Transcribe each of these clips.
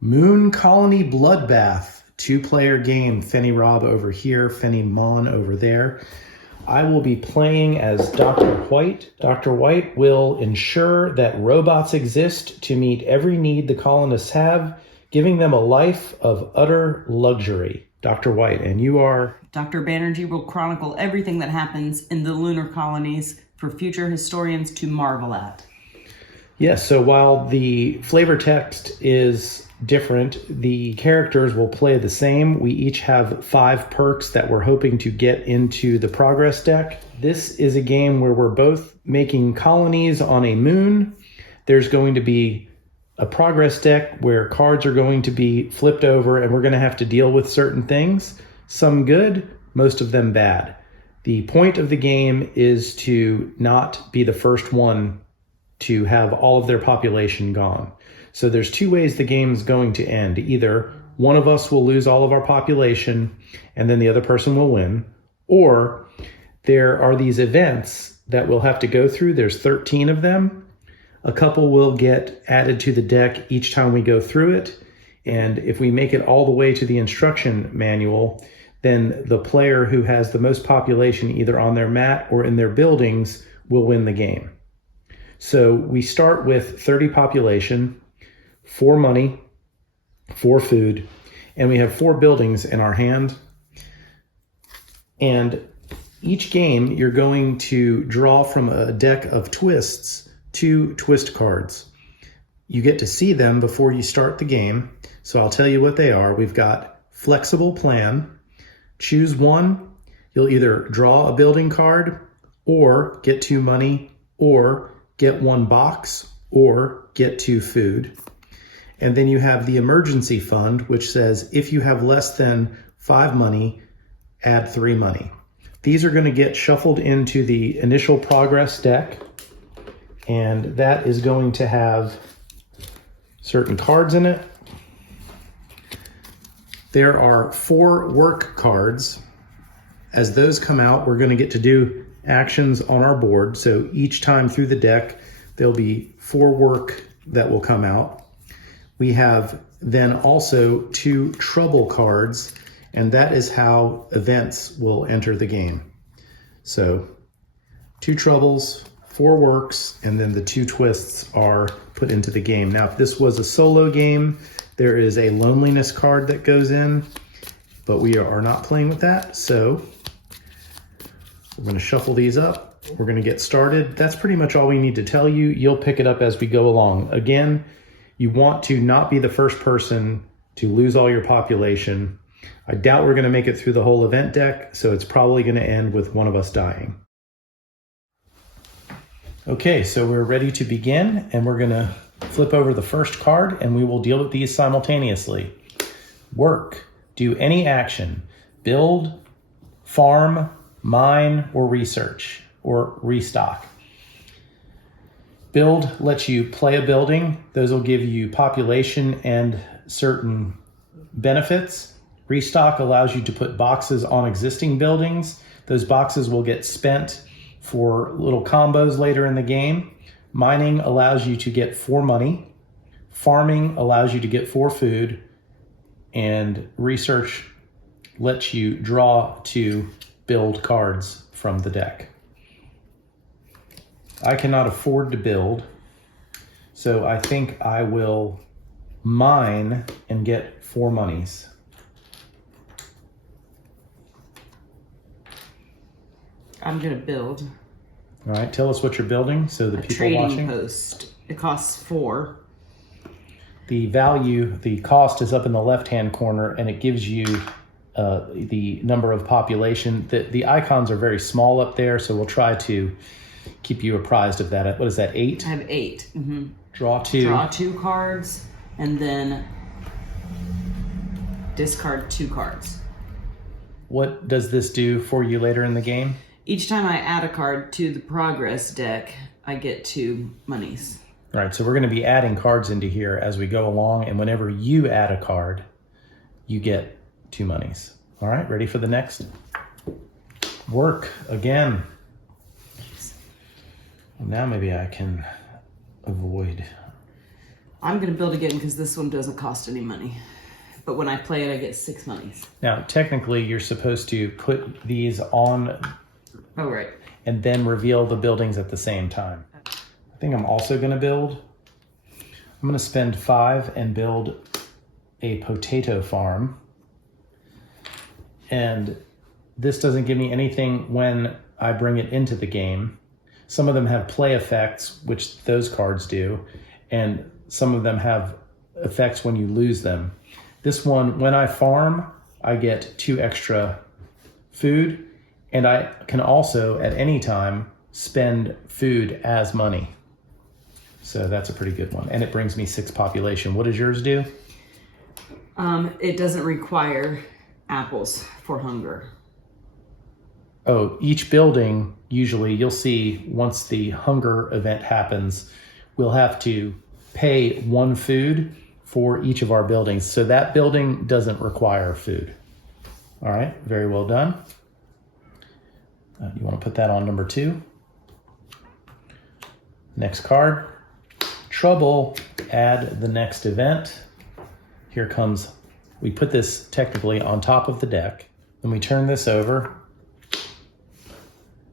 Moon Colony Bloodbath, two-player game. Fenirob over here, Fenimon over there. I will be playing as Dr. White. Dr. White will ensure that robots exist to meet every need the colonists have, giving them a life of utter luxury. Dr. White, and you are? Dr. Banerjee will chronicle everything that happens in the lunar colonies for future historians to marvel at. Yes, so while the flavor text is different, the characters will play the same. We each have 5 perks that we're hoping to get into the progress deck. This is a game where we're both making colonies on a moon. There's going to be a progress deck where cards are going to be flipped over and we're going to have to deal with certain things. Some good, most of them bad. The point of the game is to not be the first one to have all of their population gone. So there's 2 ways the game's going to end. Either one of us will lose all of our population and then the other person will win, or there are these events that we'll have to go through. There's 13 of them. A couple will get added to the deck each time we go through it. And if we make it all the way to the instruction manual, then the player who has the most population either on their mat or in their buildings will win the game. So we start with 30 population, 4 money, 4 food, and we have 4 buildings in our hand. And each game, you're going to draw from a deck of twists 2 twist cards. You get to see them before you start the game, so I'll tell you what they are. We've got flexible plan. Choose one. You'll either draw a building card, or get 2 money, or get 1 box, or get 2 food. And then you have the emergency fund, which says if you have less than 5 money, add 3 money. These are going to get shuffled into the initial progress deck, and that is going to have certain cards in it. There are 4 work cards. As those come out, we're going to get to do actions on our board. So each time through the deck, there'll be 4 work that will come out. We have then also 2 trouble cards, and that is how events will enter the game. So 2 troubles, 4 works, and then the 2 twists are put into the game. Now, if this was a solo game, there is a loneliness card that goes in, but we are not playing with that. So we're going to shuffle these up. We're going to get started. That's pretty much all we need to tell you. You'll pick it up as we go along. Again, you want to not be the first person to lose all your population. I doubt we're going to make it through the whole event deck, so it's probably going to end with one of us dying. Okay, so we're ready to begin, and we're going to flip over the first card, and we will deal with these simultaneously. Work. Do any action. Build, farm, mine, or research, or restock. Build lets you play a building. Those will give you population and certain benefits. Restock allows you to put boxes on existing buildings. Those boxes will get spent for little combos later in the game. Mining allows you to get 4 money. Farming allows you to get 4 food. And research lets you draw to build cards from the deck. I cannot afford to build, so I think I will mine and get 4 monies. I'm going to build All right, tell us what you're building so the people trading watching. post. It costs 4. The value, the cost is up in the left-hand corner, and it gives you the number of population. The icons are very small up there, so we'll try to keep you apprised of that. What is that, 8? I have 8. Mm-hmm. Draw 2. Draw 2 cards, and then discard 2 cards. What does this do for you later in the game? Each time I add a card to the progress deck, I get 2 monies. All right, so we're going to be adding cards into here as we go along, and whenever you add a card, you get 2 monies. All right, ready for the next? Work again. Now maybe I can avoid I'm going to build again because this one doesn't cost any money. But when I play it, I get 6 monies. Now, technically, you're supposed to put these on. Oh, right. And then reveal the buildings at the same time. I think I'm also going to build. I'm going to spend 5 and build a potato farm. And this doesn't give me anything when I bring it into the game. Some of them have play effects, which those cards do. And some of them have effects when you lose them. This one, when I farm, I get 2 extra food. And I can also, at any time, spend food as money. So that's a pretty good one. And it brings me 6 population. What does yours do? It doesn't require apples for hunger. Oh, each building, usually you'll see once the hunger event happens, we'll have to pay 1 food for each of our buildings. So that building doesn't require food. All right, very well done. You want to put that on number 2. Next card. Trouble, add the next event. Here comes, we put this technically on top of the deck. Then we turn this over.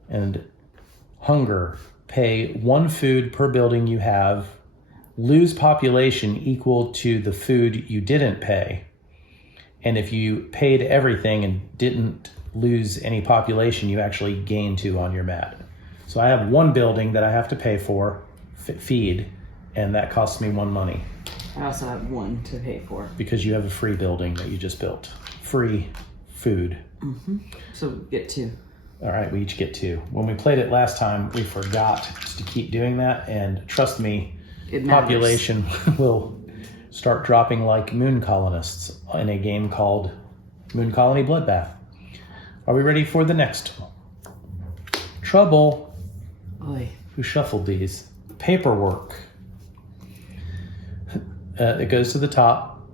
And hunger, pay 1 food per building you have. Lose population equal to the food you didn't pay. And if you paid everything and didn't lose any population, you actually gain 2 on your mat. So I have 1 building that I have to pay for, feed, and that costs me 1 money. I also have 1 to pay for. Because you have a free building that you just built. Free food. Mm-hmm. So we get 2. All right, we each get 2. When we played it last time, we forgot to keep doing that, and trust me, population will start dropping like moon colonists in a game called Colony Bloodbath. Are we ready for the next one? Trouble. Oy. Who shuffled these? Paperwork. It goes to the top.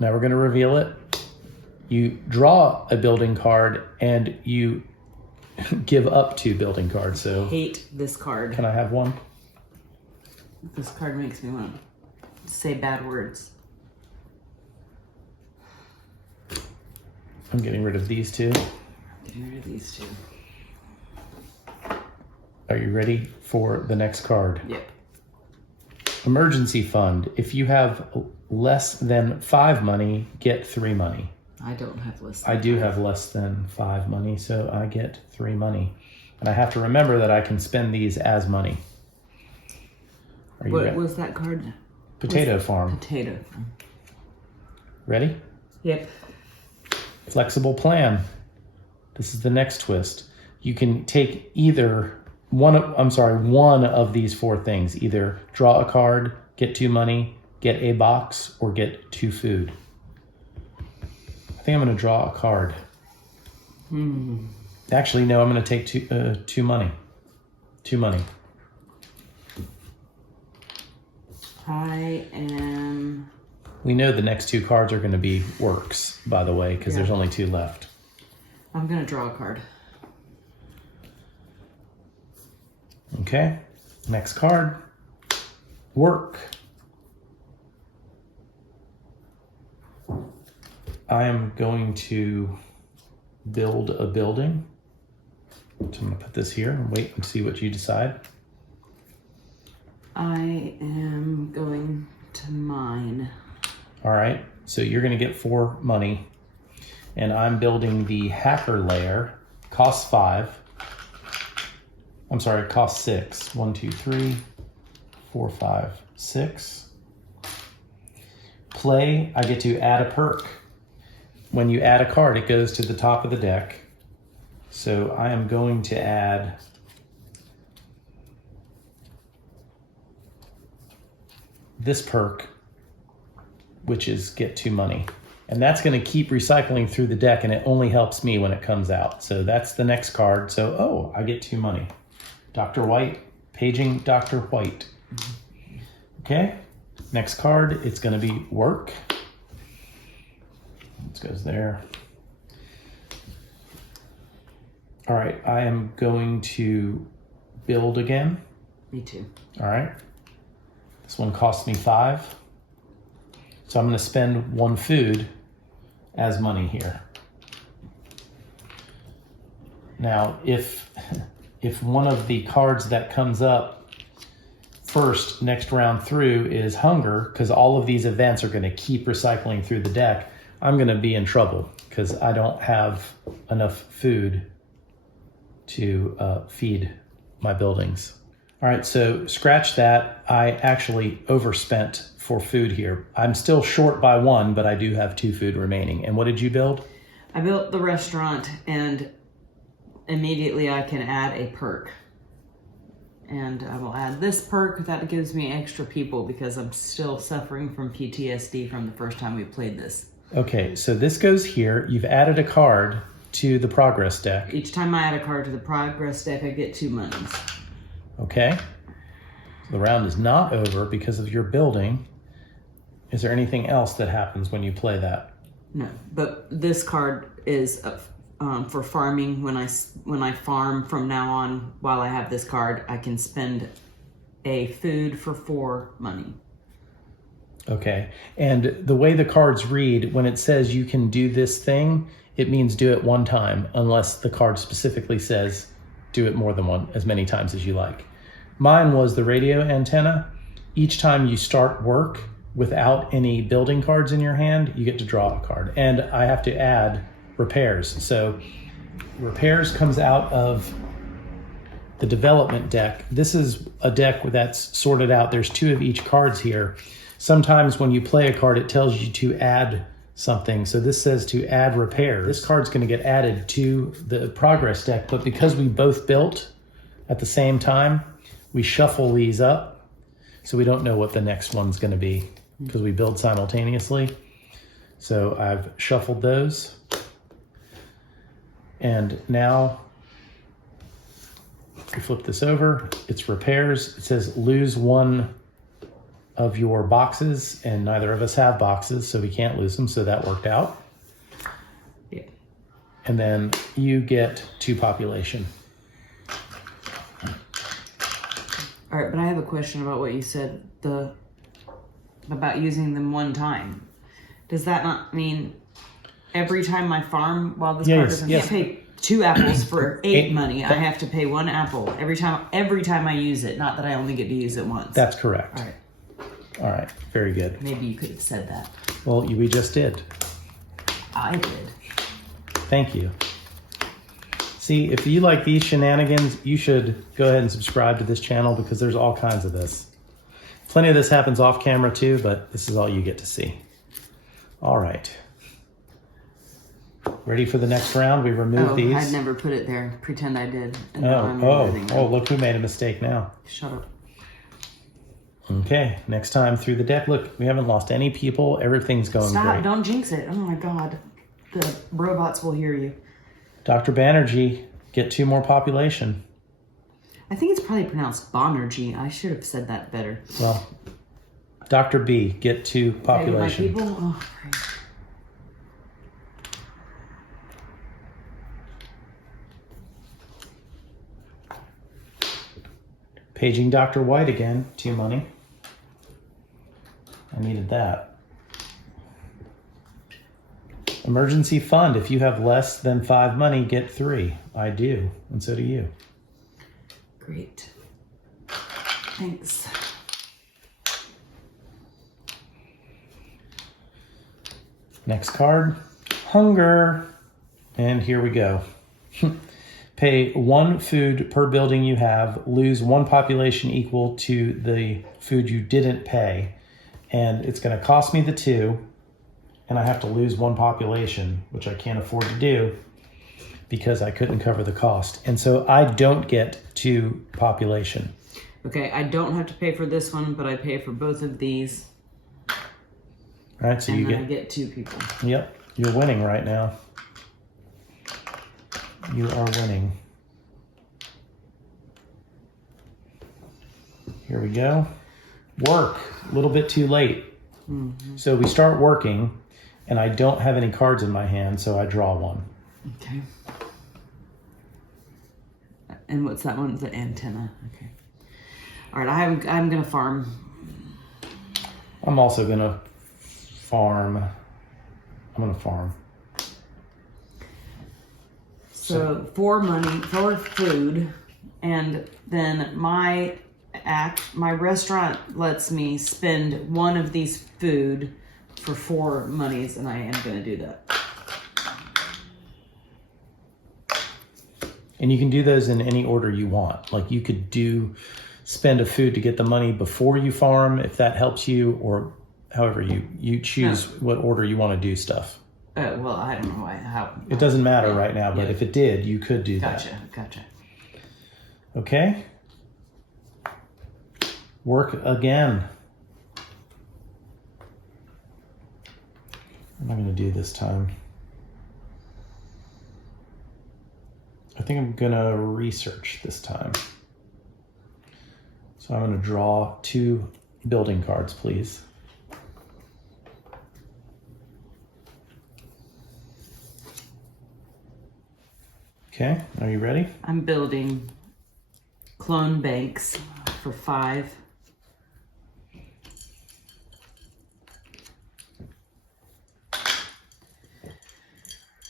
Now we're going to reveal it. You draw a building card and you give up 2 building cards. So hate this card. Can I have 1? This card makes me want to say bad words. I'm getting rid of these 2. Getting rid of these 2. Are you ready for the next card? Yep. Emergency fund. If you have less than 5 money, get 3 money. I don't have less than I do have less than 5 money, so I get 3 money. And I have to remember that I can spend these as money. Are you what ready? was that card? Potato farm. Potato farm. Ready? Yep. Flexible plan. This is the next twist. You can take either one of these 4 things. Either draw a card, get 2 money, get a box, or get 2 food. I think I'm going to draw a card. Actually, no, I'm going to take 2 money. 2 money. I am... We know the next 2 cards are going to be works, by the way, because there's only 2 left. I'm going to draw a card. Okay, next card. Work. I am going to build a building. So I'm going to put this here and wait and see what you decide. I am going to mine. All right, so you're going to get 4 money. And I'm building the hacker layer. Costs 5. I'm sorry, it costs 6. 1, 2, 3, 4, 5, 6. Play, I get to add a perk. When you add a card, it goes to the top of the deck. So I am going to add this perk, which is get 2 money. And that's going to keep recycling through the deck, and it only helps me when it comes out. So that's the next card. So, I get 2 money. Dr. White, paging Dr. White. Okay, next card, it's going to be work. This goes there. All right, I am going to build again. Me too. All right. This one costs me 5. So I'm going to spend 1 food as money here. Now, if one of the cards that comes up first next round through is hunger, because all of these events are going to keep recycling through the deck, I'm going to be in trouble because I don't have enough food to feed my buildings. All right, so scratch that. I actually overspent for food here. I'm still short by 1, but I do have 2 food remaining. And what did you build? I built the restaurant, and immediately I can add a perk. And I will add this perk that gives me extra people because I'm still suffering from PTSD from the first time we played this. Okay, so this goes here. You've added a card to the progress deck. Each time I add a card to the progress deck, I get 2 monies. Okay. The round is not over because of your building. Is there anything else that happens when you play that? No, but this card is for farming. When I farm from now on, while I have this card, I can spend a food for 4 money. Okay. And the way the cards read, when it says you can do this thing, it means do it 1 time, unless the card specifically says do it more than as many times as you like. Mine was the radio antenna. Each time you start work without any building cards in your hand, you get to draw a card. And I have to add repairs. So repairs comes out of the development deck. This is a deck that's sorted out. There's 2 of each cards here. Sometimes when you play a card, it tells you to add something. So this says to add repair. This card's going to get added to the progress deck, but because we both built at the same time, we shuffle these up so we don't know what the next one's going to be because we build simultaneously. So I've shuffled those. And now we flip this over. It's repairs. It says lose 1 of your boxes, and neither of us have boxes, so we can't lose them. So that worked out. Yeah. And then you get 2 population. All right, but I have a question about what you said about using them 1 time. Does that not mean every time I farm while this card doesn't pay 2 apples for 8 money? I have to pay 1 apple every time I use it, not that I only get to use it once. That's correct. All right. All right, very good. Maybe you could have said that. Well, we just did. I did. Thank you. See, if you like these shenanigans, you should go ahead and subscribe to this channel because there's all kinds of this. Plenty of this happens off camera too, but this is all you get to see. All right. Ready for the next round? We remove these. I'd never put it there. Pretend I did. And Look who made a mistake now. Shut up. Okay, next time through the deck. Look, we haven't lost any people. Everything's going great. Stop, don't jinx it. Oh my God. The robots will hear you. Dr. Banerjee, get 2 more population. I think it's probably pronounced Banerjee. I should have said that better. Well, Dr. B, get 2 population. Okay, my people? Oh, great. Paging Dr. White again, 2 money. I needed that. Emergency fund, if you have less than 5 money, get 3. I do, and so do you. Great. Thanks. Next card, hunger. And here we go. Pay 1 food per building you have, lose 1 population equal to the food you didn't pay. And it's going to cost me the 2, and I have to lose 1 population, which I can't afford to do because I couldn't cover the cost. And so I don't get 2 population. Okay, I don't have to pay for this one, but I pay for both of these. All right, so I get 2 people. Yep, you're winning right now. You are winning. Here we go. Work, a little bit too late. Mm-hmm. So we start working, and I don't have any cards in my hand, so I draw 1. Okay. And what's that one? The antenna. Okay. All right, I'm gonna farm. I'm also gonna farm. I'm gonna farm. So 4 money, 4 food, and then my restaurant lets me spend 1 of these food for 4 monies, and I am going to do that. And you can do those in any order you want. Like you could spend a food to get the money before you farm, if that helps you, or however you choose what order you want to do stuff. Well, I don't know how. It doesn't matter right now, but if it did, you could do that. Gotcha. Okay. Work again. What am I going to do this time? I think I'm going to research this time. So I'm going to draw 2 building cards, please. Okay, are you ready? I'm building clone banks for 5.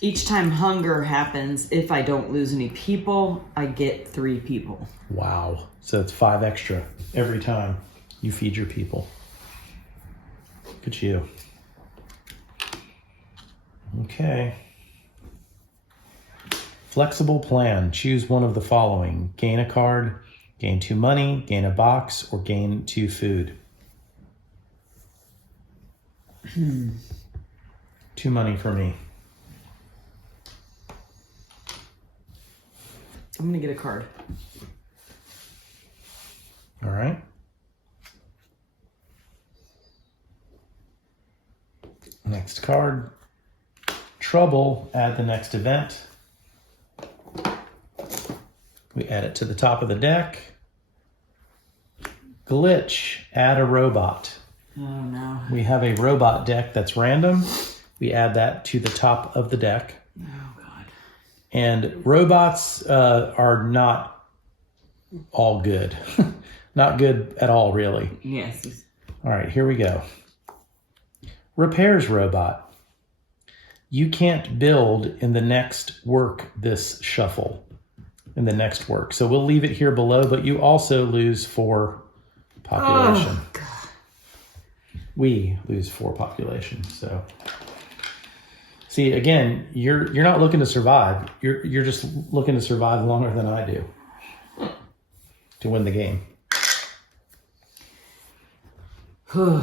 Each time hunger happens, if I don't lose any people, I get 3 people. Wow. So it's 5 extra every time you feed your people. Look at you. Okay. Flexible plan. Choose one of the following. Gain a card, gain 2 money, gain a box, or gain 2 food. 2 money for me. I'm going to get a card. All right. Next card. Trouble. Add the next event. We add it to the top of the deck. Glitch. Add a robot. Oh no. We have a robot deck that's random. We add that to the top of the deck. Oh god. And robots are not all good. Not good at all, really. Yes. All right, here we go. Repairs robot. You can't build in the next work this shuffle. In the next work. So we'll leave it here below, but you also lose 4 population. Oh, God. We lose 4 population. So see, again, you're not looking to survive. You're just looking to survive longer than I do to win the game. It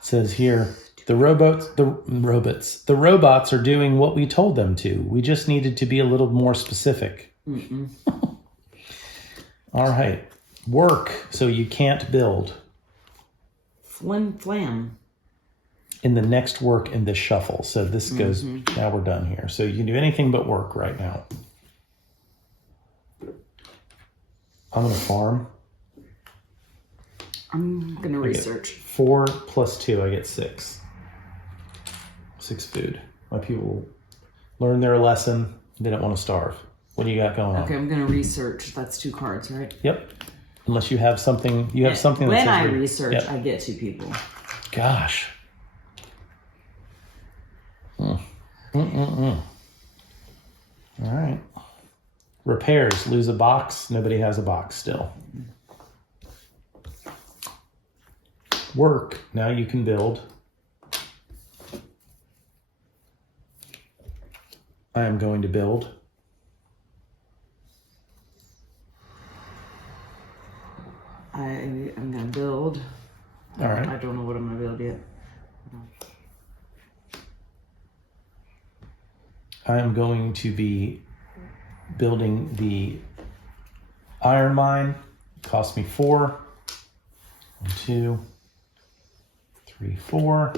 says here, the robots are doing what we told them to. We just needed to be a little more specific. All right. Work. So you can't build. Flam. In the next work in this shuffle. So this goes, now we're done here. So you can do anything but work right now. I'm going to farm. I'm going to research. 4 plus 2, I get 6. 6 food. My people learn their lesson. They don't want to starve. What do you got going on? Okay, I'm going to research. That's 2 cards, right? Yep. Unless you have something, something when I research, I get 2 people. Gosh. All right. Repairs. Lose a box. Nobody has a box still. Work. Now you can build. I am going to build. I'm going to build. All right. I don't know what I'm going to build yet. I am going to be building the iron mine. It cost me 4. 1, 2, 3, 4.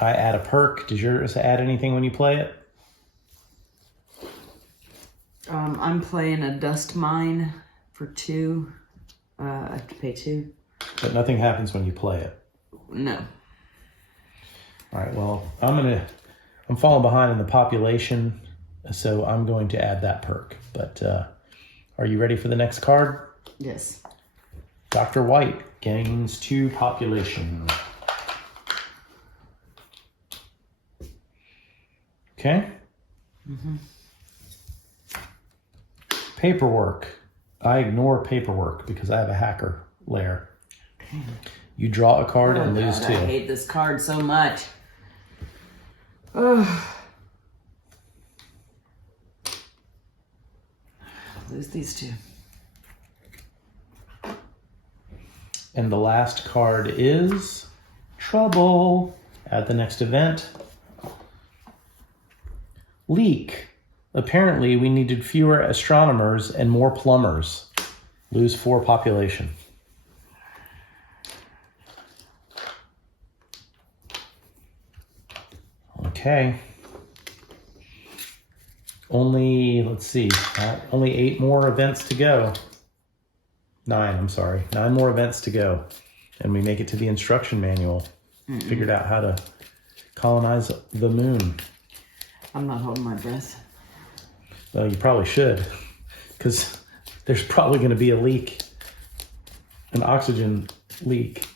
I add a perk. Does yours add anything when you play it? I'm playing a dust mine for 2. I have to pay 2. But nothing happens when you play it. No. All right, well, I'm falling behind in the population, so I'm going to add that perk. But are you ready for the next card? Yes. Dr. White gains 2 population. Okay. Paperwork. I ignore paperwork because I have a hacker layer. Okay. You draw a card and lose 2. I hate this card so much. Ugh. Lose these 2. And the last card is Trouble. At the next event. Leak. Apparently, we needed fewer astronomers and more plumbers. Lose 4 population. Okay. Only, let's see, only 8 more events to go. 9, I'm sorry. 9 more events to go. And we make it to the instruction manual. Figured out how to colonize the moon. I'm not holding my breath. Well, you probably should, because there's probably going to be a leak, an oxygen leak.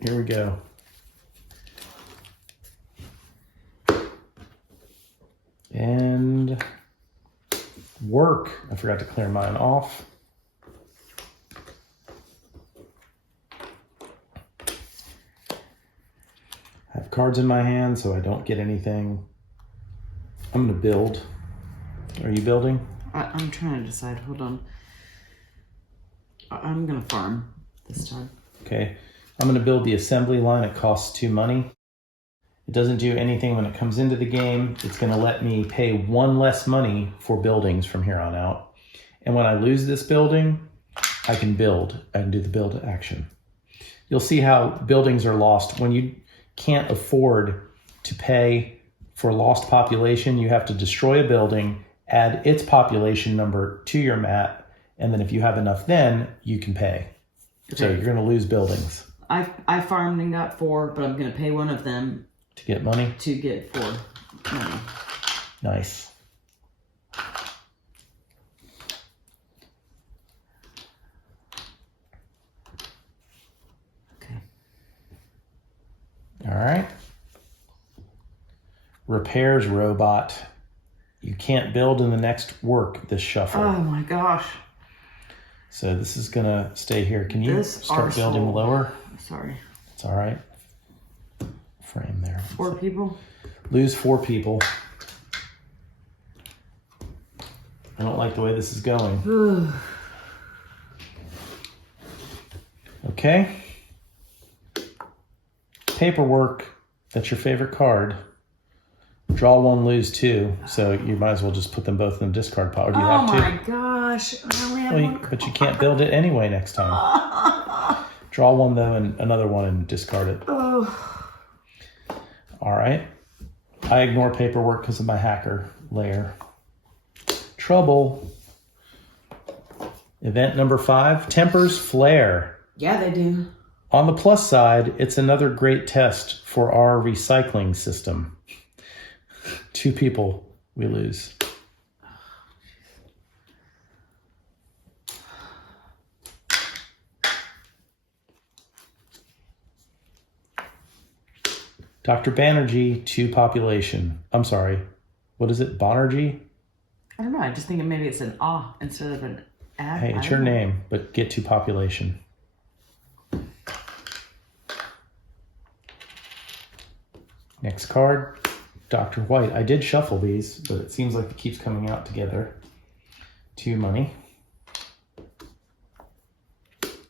Here we go. And work. I forgot to clear mine off. I have cards in my hand, so I don't get anything. I'm going to build. Are you building? I'm trying to decide. Hold on. I'm going to farm this time. Okay. I'm going to build the assembly line. It costs 2 money. It doesn't do anything when it comes into the game. It's going to let me pay 1 less money for buildings from here on out. And when I lose this building, I can build. I can do the build action. You'll see how buildings are lost. When you can't afford to pay for lost population, you have to destroy a building, add its population number to your map, and then if you have enough then, you can pay. Okay. So you're going to lose buildings. I farmed and got 4, but I'm going to pay one of them. To get money? To get 4 money. Nice. Okay. All right. Repairs robot. You can't build in the next work this shuffle. Oh my gosh. So this is going to stay here. Can you start building lower? Sorry. It's all right. Frame there. 4 people? Lose 4 people. I don't like the way this is going. Okay. Paperwork. That's your favorite card. Draw 1, lose 2. So you might as well just put them both in the discard pile. Or do you have to? Oh my gosh. I only have 1 card. But you can't build it anyway next time. Draw 1 though and another one and discard it. Oh. All right. I ignore paperwork because of my hacker layer. Trouble. Event number 5. Tempers flare. Yeah, they do. On the plus side, it's another great test for our recycling system. 2 people we lose. Dr. Banerjee, 2 population. I'm sorry. What is it? Banerjee? I don't know. I just think maybe it's an ah instead of an ah. Hey, it's your name, but get 2 population. Next card, Dr. White. I did shuffle these, but it seems like it keeps coming out together. 2 money.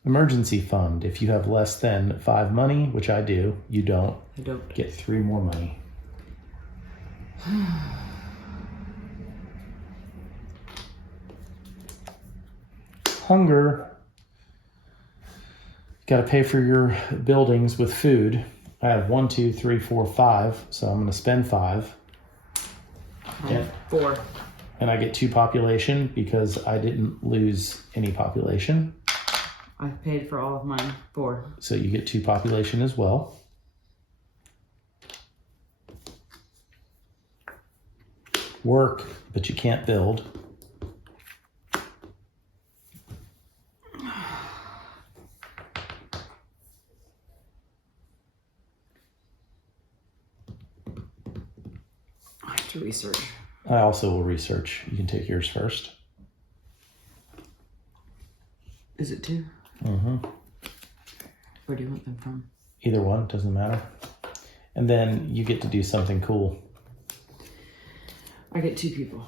Emergency fund. If you have less than 5 money, which I do, you don't. I don't. Get 3 more money. Hunger. Got to pay for your buildings with food. I have 1, 2, 3, 4, 5, so I'm going to spend 5. I have 4. And I get 2 population because I didn't lose any population. I paid for all of mine. 4. So you get 2 population as well. Work, but you can't build. To research. I also will research. You can take yours first. Is it 2? Mm-hmm. Where do you want them from? Either one, doesn't matter. And then you get to do something cool. I get 2 people.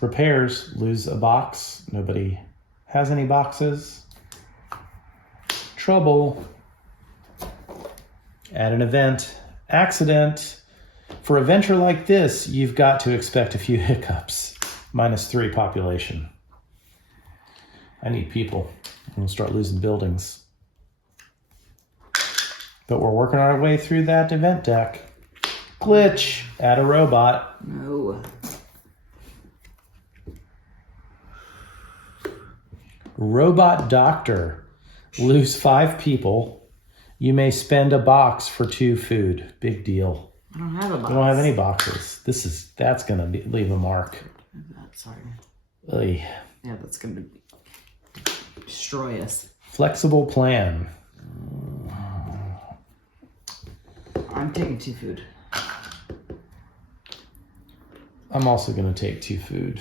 Repairs, lose a box. Nobody has any boxes. Trouble. Add an event. Accident. For a venture like this, you've got to expect a few hiccups. -3 population. I need people. I'm going to start losing buildings. But we're working our way through that event deck. Glitch. Add a robot. No. Robot doctor. Lose 5 people. You may spend a box for 2 food. Big deal. I don't have a box. You don't have any boxes. That's gonna leave a mark. Sorry. Oy. Yeah, that's gonna destroy us. Flexible plan. I'm taking 2 food. I'm also gonna take 2 food.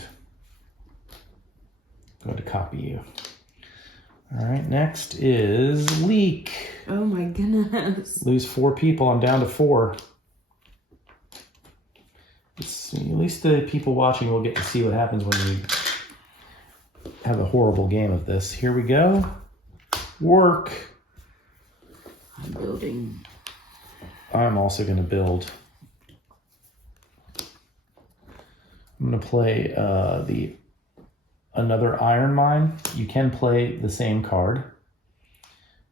Going to copy you. All right, next is leak. Oh my goodness. Lose 4 people. I'm down to 4. Let's see. At least the people watching will get to see what happens when you have a horrible game of this. Here we go. Work. I'm building. I'm also going to build. I'm going to play another iron mine. You can play the same card.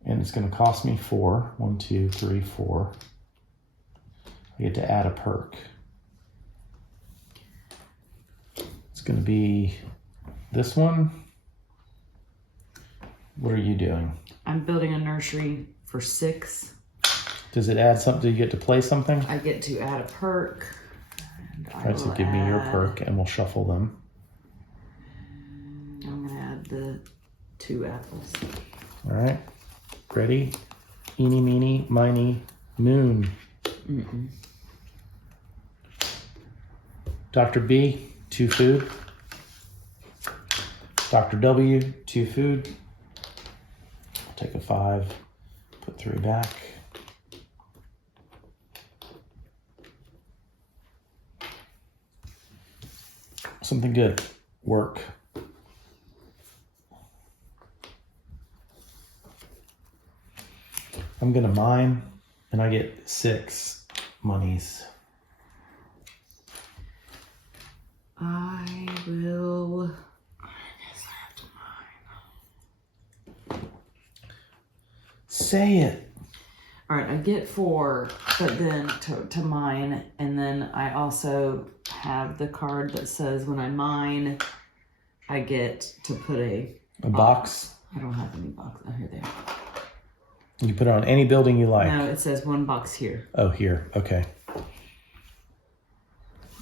And it's going to cost me 4. 1, 2, 3, 4. I get to add a perk. It's going to be this one. What are you doing? I'm building a nursery for 6. Does it add something? Do you get to play something? I get to add a perk. And All right, so give me your perk and we'll shuffle them. I'm going to add the 2 apples. All right. Ready? Eeny, meeny, miny, moon. Mm-mm. Dr. B, 2 food. Dr. W, 2 food. I'll take a 5, put 3 back. Something good. Work. I'm gonna mine, and I get 6 monies. I will. I guess I have to mine. Say it. All right, I get 4, but then to mine, and then I also have the card that says when I mine, I get to put a box. I don't have any box. Oh, here they are. You put it on any building you like. No, it says 1 box here. Oh, here. Okay.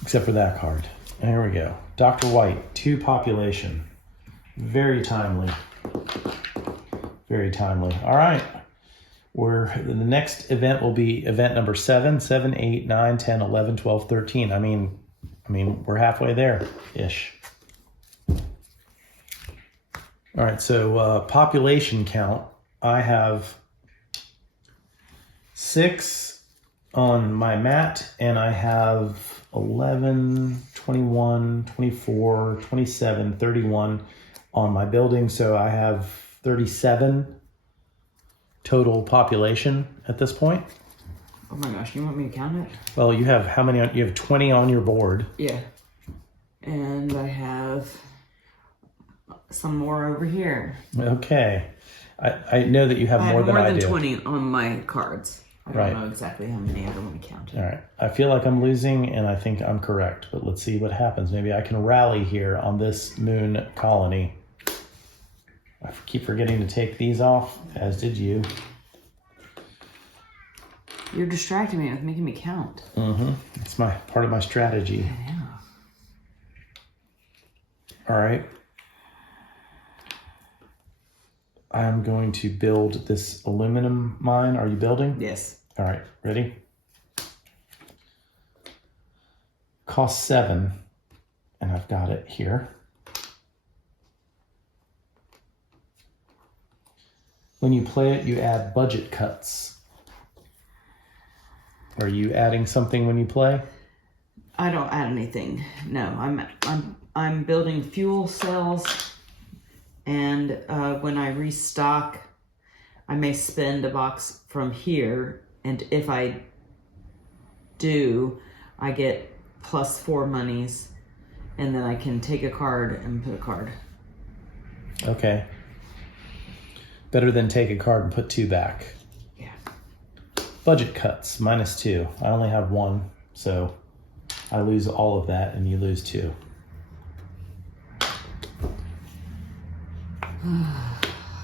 Except for that card. There we go. Dr. White, 2 population. Very timely. Very timely. All right. The next event will be event number 7, 7, 8, 9, 10, 11, 12, 13. I mean, we're halfway there-ish. All right, so population count. I have 6 on my mat, and I have 11, 21, 24, 27, 31 on my building. So I have 37 total population at this point. Oh my gosh, you want me to count it? Well, you have how many? You have 20 on your board. Yeah. And I have some more over here. Okay. I know that you have more than I do. I have more than 20 on my cards. I don't know exactly how many. I don't want to count it. All right. I feel like I'm losing, and I think I'm correct. But let's see what happens. Maybe I can rally here on this moon colony. I keep forgetting to take these off, as did you. You're distracting me with making me count. Mm-hmm. It's part of my strategy. Yeah. All right. I'm going to build this aluminum mine. Are you building? Yes. All right, ready? Cost 7, and I've got it here. When you play it, you add budget cuts. Are you adding something when you play? I don't add anything. No, I'm building fuel cells, and when I restock, I may spend a box from here, and if I do, I get +4 monies, and then I can take a card and put a card. Okay. Better than take a card and put 2 back. Yeah. Budget cuts, -2. I only have 1, so I lose all of that and you lose 2.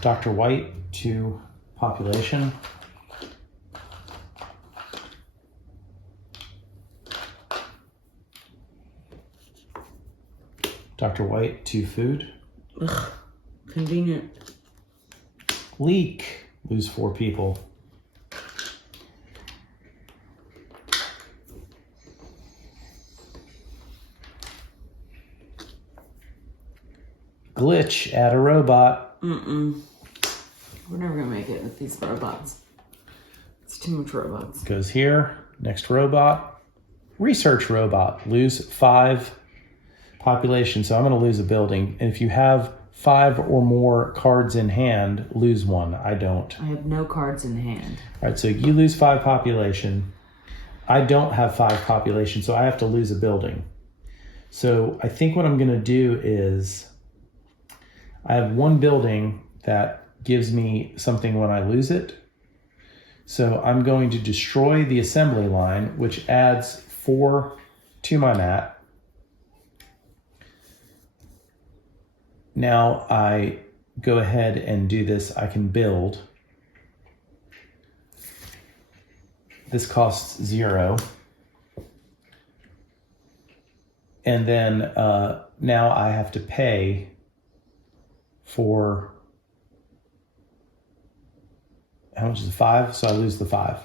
Dr. White, 2 population. Dr. White, 2 food. Ugh, convenient. Leak, lose 4 people. Glitch, add a robot. Mm-mm. We're never gonna make it with these robots. It's too much robots. Goes here. Next robot. Research robot, lose 5 population. So I'm gonna lose a building. And if you have 5 or more cards in hand, lose 1. I don't. I have no cards in hand. All right, so you lose 5 population. I don't have 5 population, so I have to lose a building. So I think what I'm gonna do is I have 1 building that gives me something when I lose it. So I'm going to destroy the assembly line, which adds 4 to my mat. Now I go ahead and do this. I can build. This costs 0. And then now I have to pay for, how much is it? 5? So I lose the 5.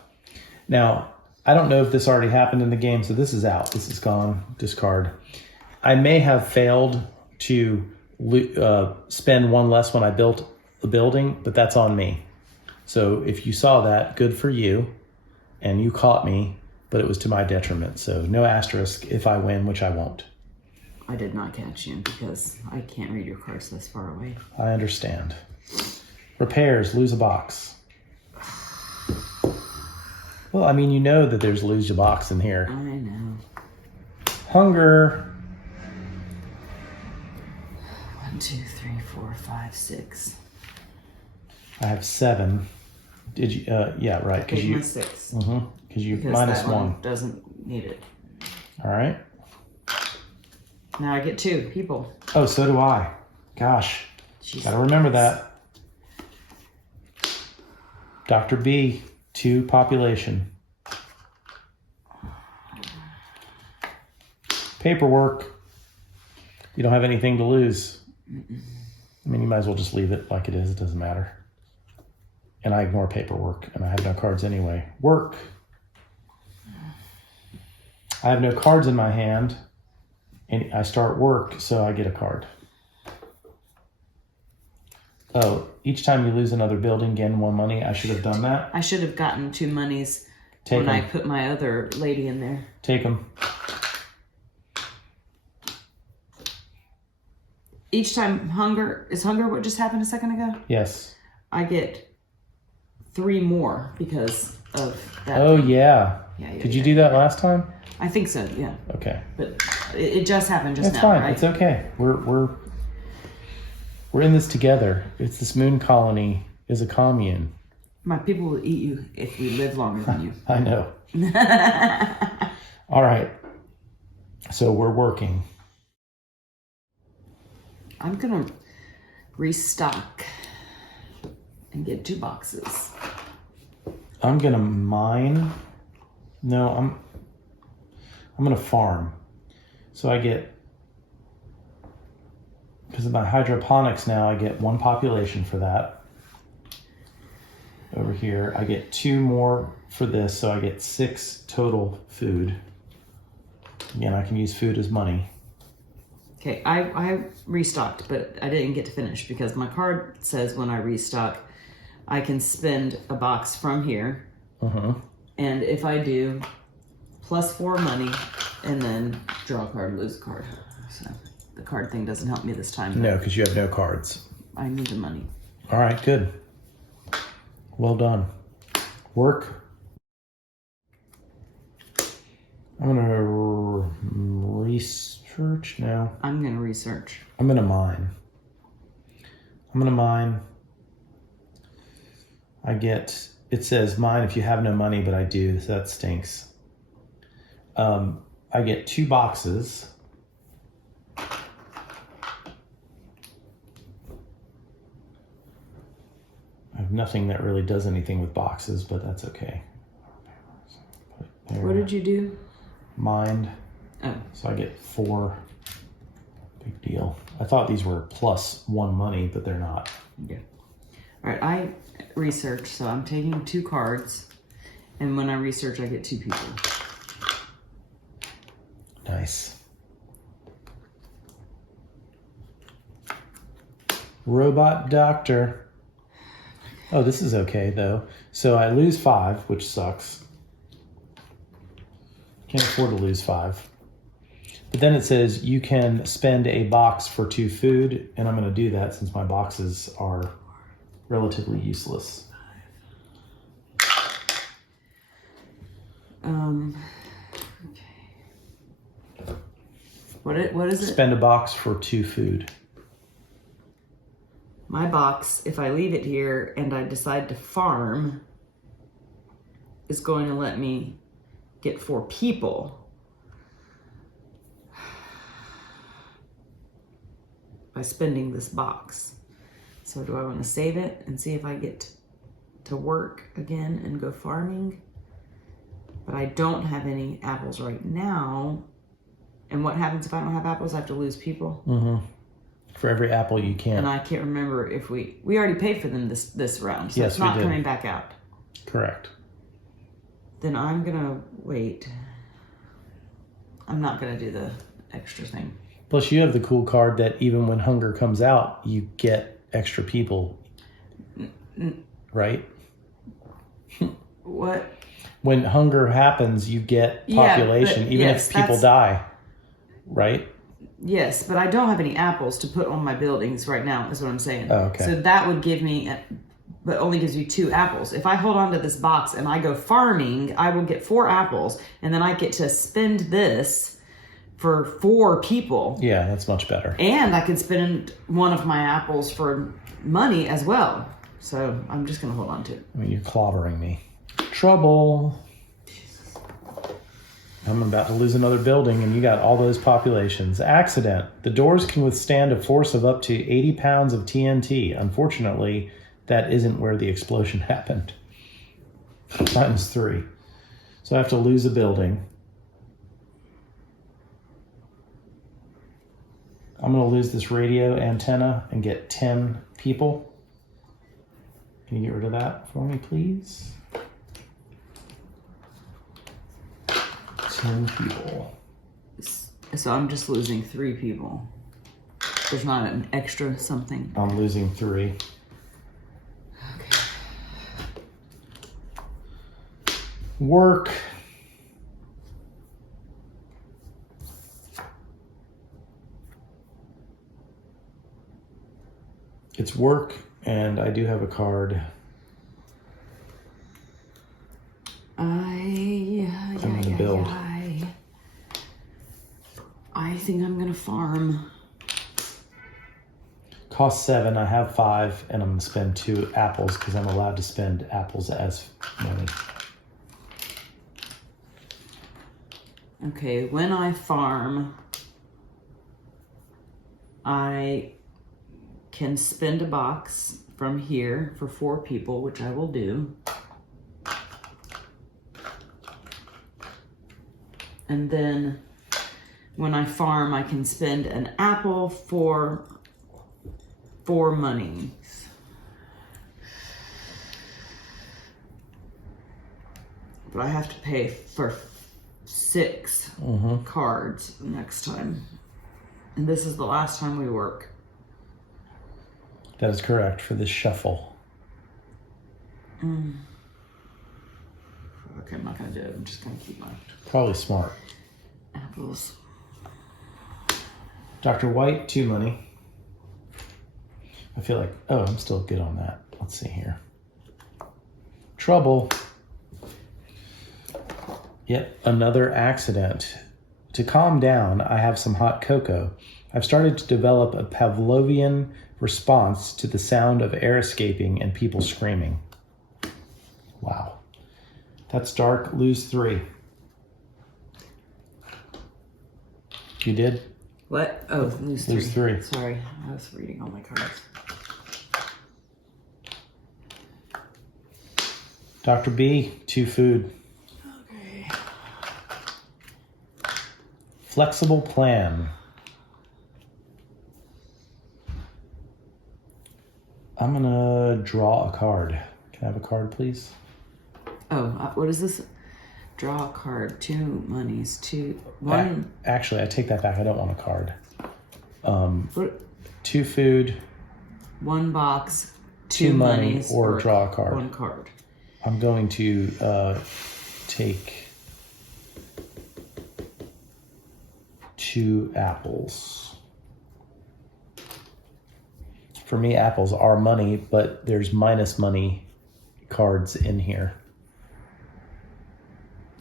Now, I don't know if this already happened in the game, so this is out. This is gone. Discard. I may have failed to spend 1 less when I built the building, but that's on me. So if you saw that, good for you, and you caught me, but it was to my detriment. So no asterisk if I win, which I won't. I did not catch you because I can't read your cards this far away. I understand. Repairs, lose a box. Well, I mean, you know that there's lose a box in here. I know. Hunger. 1, 2, 3, 4, 5, 6. I have 7. Did you? Yeah, right. Take my 6. Because you Because minus that 1 doesn't need it. All right. Now I get 2 people. Oh, so do I. Gosh, Jesus. gotta remember that. Dr. B, 2 population. Paperwork. You don't have anything to lose. I mean, you might as well just leave it like it is. It doesn't matter. And I ignore paperwork, and I have no cards anyway. Work. I have no cards in my hand, and I start work, so I get a card. Oh, each time you lose another building, gain 1 money. I should have done that. I should have gotten 2 monies when I put my other lady in there. Take them. Each time hunger what just happened a second ago? Yes. I get 3 more because of that. Oh, yeah. Did you do that last time? I think so, yeah. Okay. But it just happened just It's now, fine. right? It's okay. We're in this together. It's this moon colony is a commune. My people will eat you if we live longer than you. I know. All right. So we're working. I'm gonna restock and get 2 boxes. I'm gonna mine. No, I'm gonna farm. So I get, because of my hydroponics now, I get 1 population for that. over here. I get 2 more for this, so I get 6 total food. Again, I can use food as money. Okay, I restocked, but I didn't get to finish because my card says when I restock, I can spend a box from here. And if I do, +4 money, and then draw a card, lose a card. So the card thing doesn't help me this time. No, because you have no cards. I need the money. All right, good. Well done. Work. I'm going to research now. I'm going to research. I'm going to mine. It says mine if you have no money, but I do, so that stinks. I get 2 boxes. I have nothing that really does anything with boxes, but that's okay. What did you do? Mined. Oh. So I get 4. Big deal. I thought these were +1 money, but they're not. Yeah. All right, I research, so I'm taking 2 cards, and when I research, I get 2 people. Nice. Robot doctor. Oh, this is okay, though. So I lose 5, which sucks. Can't afford to lose 5. But then it says you can spend a box for 2 food, and I'm going to do that since my boxes are relatively useless. Okay. What is it? Spend a box for 2 food. My box, if I leave it here and I decide to farm, is going to let me get 4 people by spending this box. So do I want to save it and see if I get to work again and go farming? But I don't have any apples right now. And what happens if I don't have apples? I have to lose people. For every apple you can. And I can't remember if we already paid for them this round, so yes, it's not we did. coming back out. Correct. Then I'm gonna wait. I'm not gonna do the extra thing. Plus, you have the cool card that even when hunger comes out, you get extra people. Right? What? When hunger happens, you get population, even yes, if people die. Right? Yes, but I don't have any apples to put on my buildings right now, is what I'm saying. Oh, okay. So that would give me, but only gives you 2 apples. If I hold on to this box and I go farming, I will get 4 apples, and then I get to spend this for 4 people. Yeah, that's much better. And I could spend one of my apples for money as well. So I'm just going to hold on to it. I mean, you're clobbering me. Trouble. I'm about to lose another building, and you got all those populations. Accident. The doors can withstand a force of up to 80 pounds of TNT. Unfortunately, that isn't where the explosion happened. ×3. So I have to lose a building. I'm going to lose this radio antenna and get 10 people. Can you get rid of that for me, please? 10 people. So I'm just losing 3 people. There's not an extra something. I'm losing 3. Okay. Work. It's work, and I do have a card. I'm gonna build. I think I'm gonna farm. Cost 7. I have 5, and I'm gonna spend 2 apples because I'm allowed to spend apples as money. Okay, when I farm, I can spend a box from here for 4 people, which I will do. And then when I farm, I can spend an apple for 4 money. but I have to pay for 6 cards next time. And this is the last time we work. That is correct for this shuffle. Okay, I'm not going to do it. I'm just going to keep my Probably smart. apples. Dr. White, 2 money. I feel like, oh, I'm still good on that. Let's see here. Trouble. Yet another accident. To calm down, I have some hot cocoa. I've started to develop a Pavlovian response to the sound of air escaping and people screaming. Wow. That's dark. Lose 3. You did? What? Oh, lose 3. Lose 3. Sorry, I was reading all my cards. Dr. B, 2 food. Okay. Flexible plan. I'm gonna draw a card. Can I have a card, please? Oh, what is this? Draw a card. 2 monies. 1. Actually, I take that back. I don't want a card. What? 2 food. 1 box. 2 money, monies, or draw a card. 1 card. I'm going to take 2 apples. For me, apples are money, but there's minus money cards in here.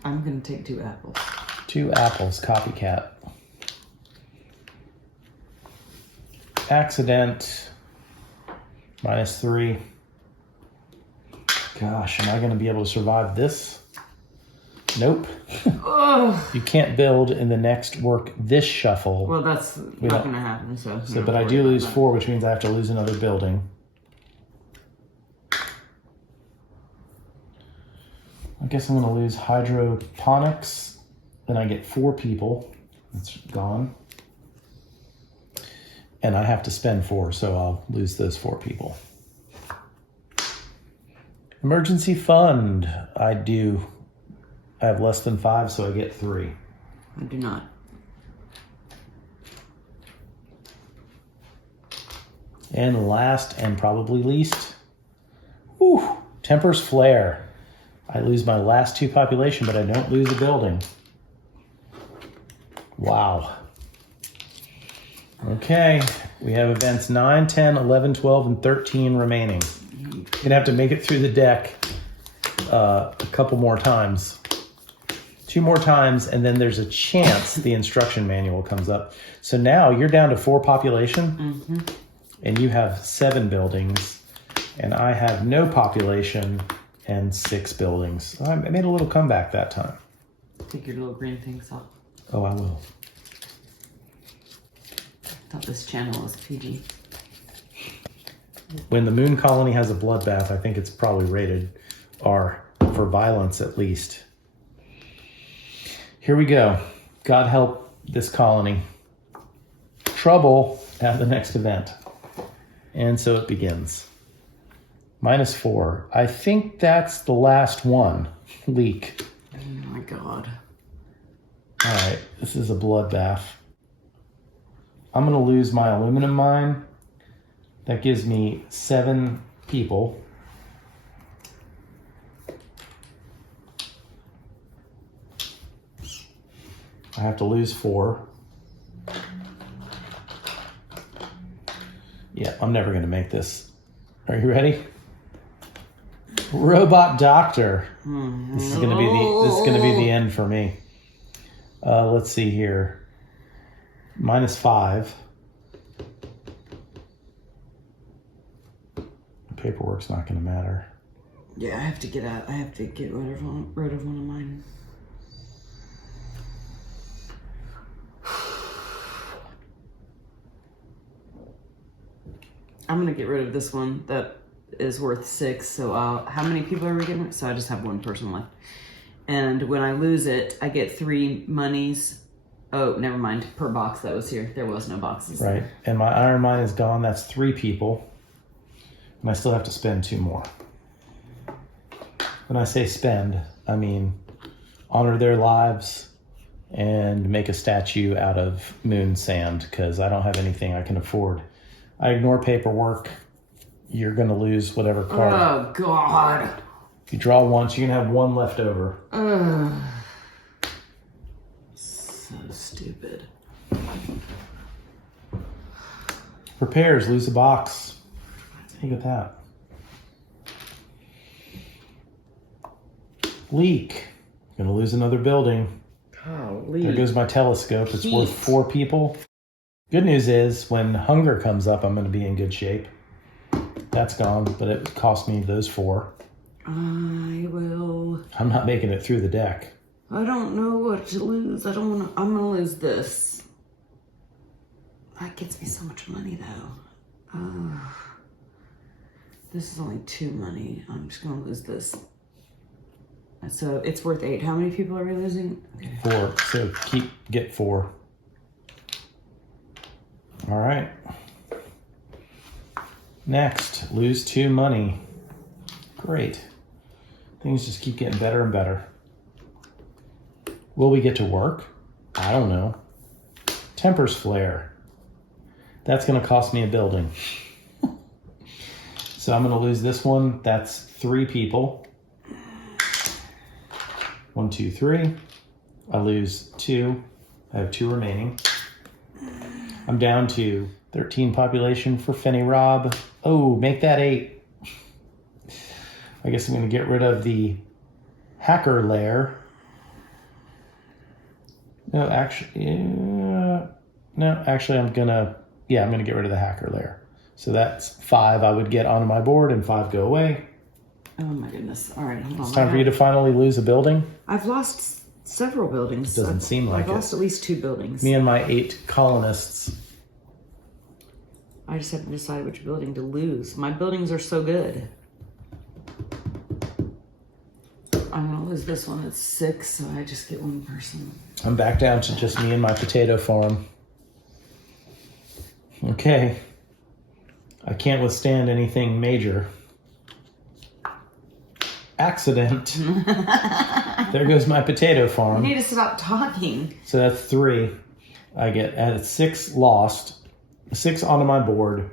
I'm going to take 2 apples. 2 apples, copycat. Accident, minus 3. Gosh, am I going to be able to survive this? Nope. You can't build in the next work this shuffle. Well, that's not going to happen. So but I do lose 4, which means I have to lose another building. I guess I'm going to lose hydroponics. Then I get 4 people. That's gone. And I have to spend 4, so I'll lose those 4 people. Emergency fund. I do. I have less than 5, so I get 3. I do not. And last and probably least, Temper's Flare. I lose my last 2 population, but I don't lose a building. Wow. Okay, we have events 9, 10, 11, 12, and 13 remaining. You're gonna have to make it through the deck a couple more times. 2 more times, and then there's a chance the instruction manual comes up. So now you're down to 4 population, and you have 7 buildings, and I have no population and 6 buildings. So I made a little comeback that time. Take your little green things off. Oh, I will. I thought this channel was PG. When the moon colony has a bloodbath, I think it's probably rated R, for violence at least. Here we go. God help this colony. Trouble at the next event. And so it begins. Minus 4. I think that's the last one. Leak. Oh my God. All right, this is a bloodbath. I'm going to lose my aluminum mine. That gives me 7 people. I have to lose 4. Yeah, I'm never going to make this. Are you ready? Robot doctor. This is going to be the end for me. Let's see here. Minus 5. The paperwork's not going to matter. Yeah, I have to get out. I have to get rid of one of mine. I'm gonna get rid of this one that is worth 6. So how many people are we getting? So I just have 1 person left. And when I lose it, I get 3 monies. Oh, never mind. Per box that was here. There was no boxes. Right. And my iron mine is gone. That's 3 people. And I still have to spend 2 more. When I say spend, I mean honor their lives and make a statue out of moon sand, because I don't have anything I can afford. I ignore paperwork. You're going to lose whatever card. Oh, God. If you draw once, you can have one left over. So stupid. Repairs, lose a box. Think of that. Leak. Gonna lose another building. Golly. There goes my telescope. It's worth 4 people. Good news is when hunger comes up, I'm gonna be in good shape. That's gone, but it cost me those 4. I will. I'm not making it through the deck. I don't know what to lose. I'm gonna lose this. That gets me so much money though. This is only 2 money. I'm just gonna lose this. So it's worth 8. How many people are we losing? Okay. 4. So get 4. All right. Next, lose 2 money. Great. Things just keep getting better and better. Will we get to work? I don't know. Temper's flare. That's going to cost me a building. So I'm going to lose this one. That's 3 people. 1, 2, 3. I lose 2. I have 2 remaining. I'm down to 13 population for fenirob. Oh, make that 8. I guess I'm going to get rid of the hacker lair. No, actually, I'm going to get rid of the hacker lair. So that's 5 I would get onto my board and 5 go away. Oh my goodness. All right, hold on. It's time for you to finally lose a building. I've lost several buildings. Doesn't seem like I've lost at least 2 buildings. Me and my 8 colonists. I just have to decide which building to lose. My buildings are so good. I'm gonna lose this one. It's 6, so I just get 1 person. I'm back down to just me and my potato farm. Okay. I can't withstand anything major. Accident. There goes my potato farm. You need to stop talking. So that's 3. I get 6 lost, 6 onto my board,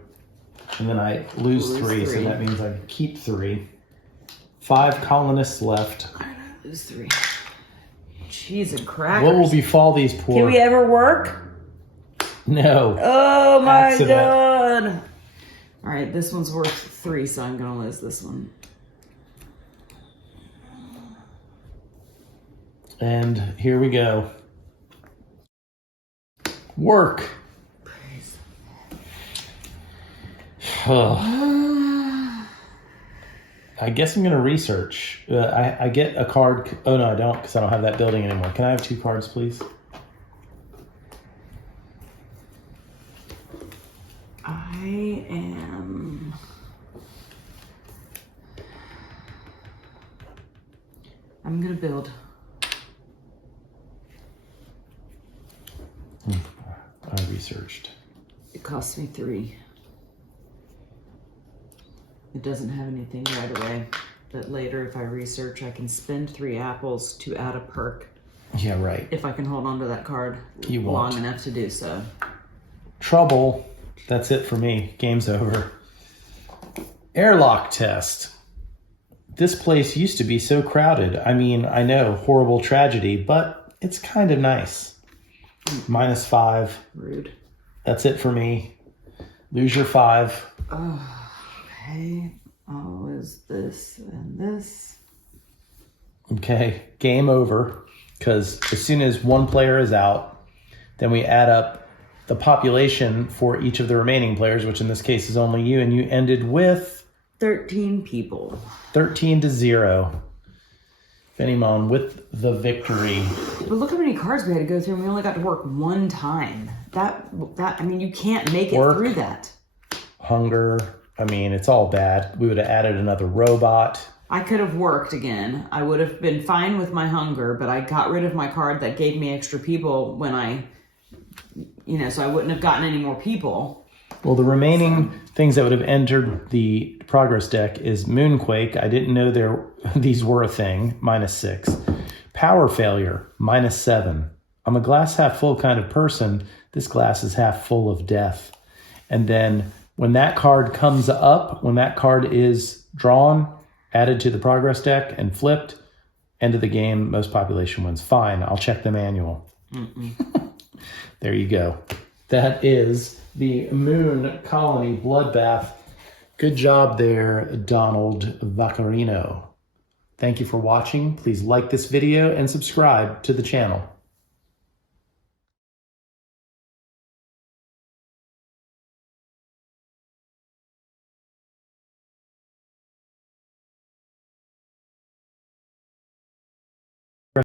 and then I lose 3. So that means I keep 3. 5 colonists left. All right, I lose 3. Cheese and crackers. What will befall these poor? Can we ever work? No. Oh my Accident. God. All right, this one's worth 3, so I'm gonna lose this one. And here we go. Work. Praise. I guess I'm going to research. I get a card. Oh, no, I don't, because I don't have that building anymore. Can I have 2 cards, please? I'm going to build. I researched. It costs me 3. It doesn't have anything right away, but later if I research, I can spend 3 apples to add a perk. Yeah, right. If I can hold on to that card You won't. long enough to do so. Trouble. That's it for me. Game's over. Airlock test. This place used to be so crowded. I mean, I know, horrible tragedy, but it's kind of nice. -5. Rude. That's it for me. Lose your 5. Oh, okay. I'll lose this and this. Okay, game over. Because as soon as one player is out, then we add up the population for each of the remaining players, which in this case is only you, and you ended with 13 people. 13-0. Fenimon with the victory. But look how many cards we had to go through, and we only got to work 1 time. That I mean, you can't make it through that. Hunger. I mean, it's all bad. We would have added another robot. I could have worked again. I would have been fine with my hunger, but I got rid of my card that gave me extra people when so I wouldn't have gotten any more people. Well, the remaining things that would have entered the progress deck is Moonquake. I didn't know these were a thing, -6. Power Failure, -7. I'm a glass half full kind of person. This glass is half full of death. And then when that card comes up, when that card is drawn, added to the progress deck and flipped, end of the game, most population wins. Fine, I'll check the manual. There you go. That is the Moon Colony Bloodbath. Good job there, Donald Vaccarino. Thank you for watching. Please like this video and subscribe to the channel.